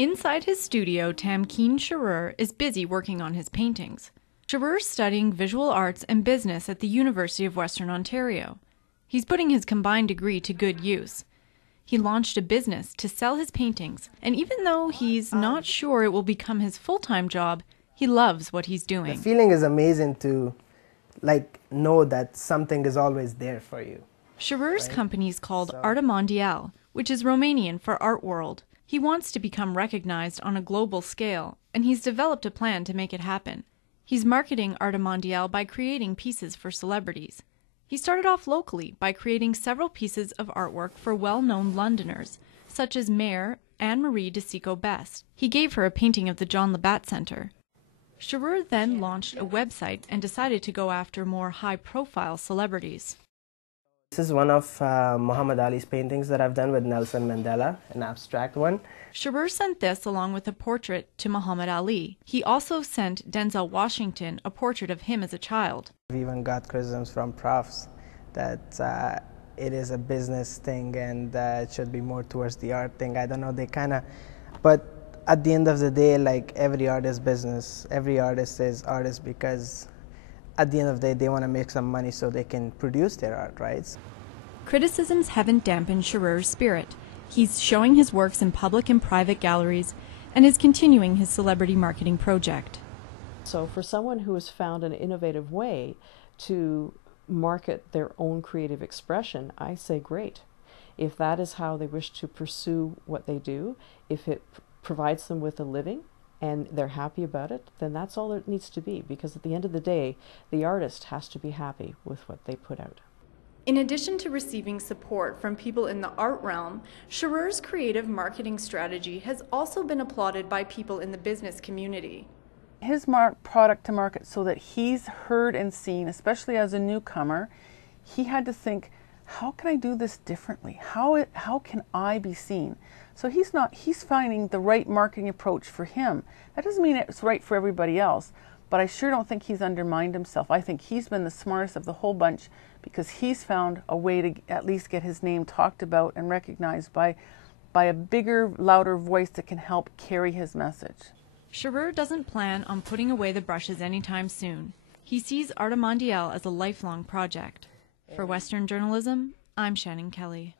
Inside his studio, Tamkeen Sherur is busy working on his paintings. Sherur's studying visual arts and business at the University of Western Ontario. He's putting his combined degree to good use. He launched a business to sell his paintings, and even though he's not sure it will become his full-time job, he loves what he's doing. The feeling is amazing to know that something is always there for you. Sherur's company is called Arta Mondial, which is Romanian for art world. He wants to become recognized on a global scale, and he's developed a plan to make it happen. He's marketing Arta Mondial by creating pieces for celebrities. He started off locally by creating several pieces of artwork for well-known Londoners, such as Mayor Anne-Marie de Sico-Best. He gave her a painting of the John Labatt Centre. Sherur then launched a website and decided to go after more high-profile celebrities. This is one of Muhammad Ali's paintings that I've done with Nelson Mandela, an abstract one. Sherur sent this along with a portrait to Muhammad Ali. He also sent Denzel Washington a portrait of him as a child. We've even got criticisms from profs that it is a business thing and it should be more towards the art thing. I don't know, but at the end of the day, like, every art is business. Every artist is artist because at the end of the day, they want to make some money so they can produce their art, right? Criticisms haven't dampened Sherur's spirit. He's showing his works in public and private galleries and is continuing his celebrity marketing project. So for someone who has found an innovative way to market their own creative expression, I say great. If that is how they wish to pursue what they do, if it provides them with a living and they're happy about it, then that's all it needs to be, because at the end of the day, the artist has to be happy with what they put out. In addition to receiving support from people in the art realm, Sherur's creative marketing strategy has also been applauded by people in the business community. His product to market so that he's heard and seen, especially as a newcomer, he had to think, how can I do this differently? How can I be seen? So he's finding the right marketing approach for him. That doesn't mean it's right for everybody else, but I sure don't think he's undermined himself. I think he's been the smartest of the whole bunch because he's found a way to at least get his name talked about and recognized by a bigger, louder voice that can help carry his message. Sherur doesn't plan on putting away the brushes anytime soon. He sees Arta Mondial as a lifelong project. For Western Journalism, I'm Shannon Kelly.